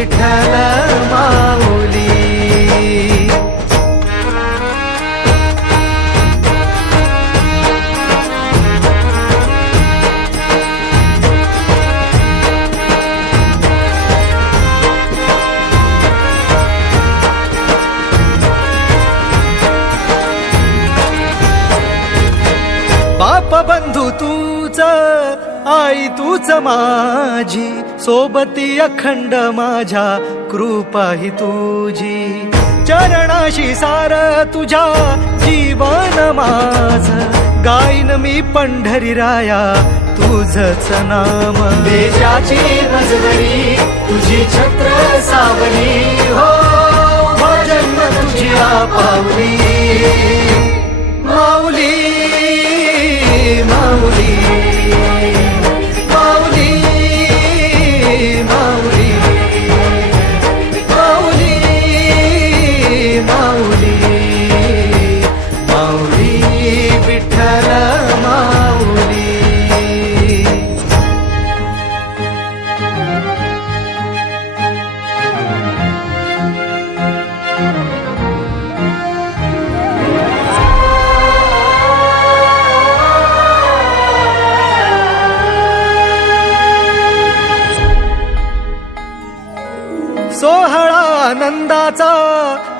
ವಿಠಲ बाप बंधू तूच आई तूच माझी सोबती अखंड माझ्या कृपा ही तुझी. चरणाशी सार तुझ्या जीवन माझ. गाईन मी पंढरी राया तुझच नाम. देशाची नजरी तुझी छत्र सावली हो. सोहळा आनंदाचा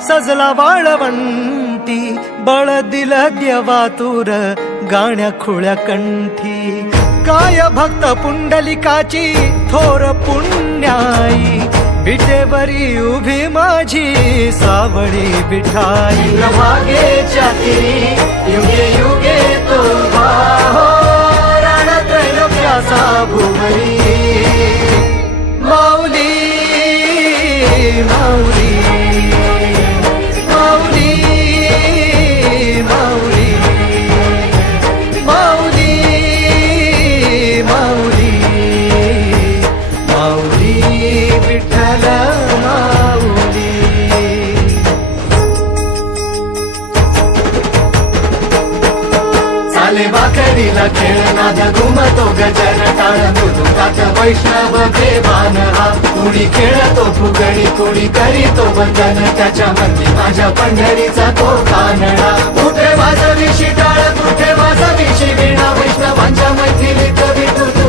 सजला वाळवंटी बळ दिल देवातूर गाण्या खुळ्या कंठी. काय भक्त पुंडलिकाची थोर पुण्याई. विटेवरी उभी माझी सावळी बिठाई मागे चाकरी युगे युगे नाद घुमतो गजर टाळ मृदुकात वैष्णव देवान हा. कुणी खेळतो फुगडी कुणी करीतो वंदन त्याच्या मंदी माझ्या पंढरीचा तो कानडा कुठे माझा वाजवी टाळ कुठे माझा वाजवी शिवीणा वैष्णवांच्या मैथिलीत विठू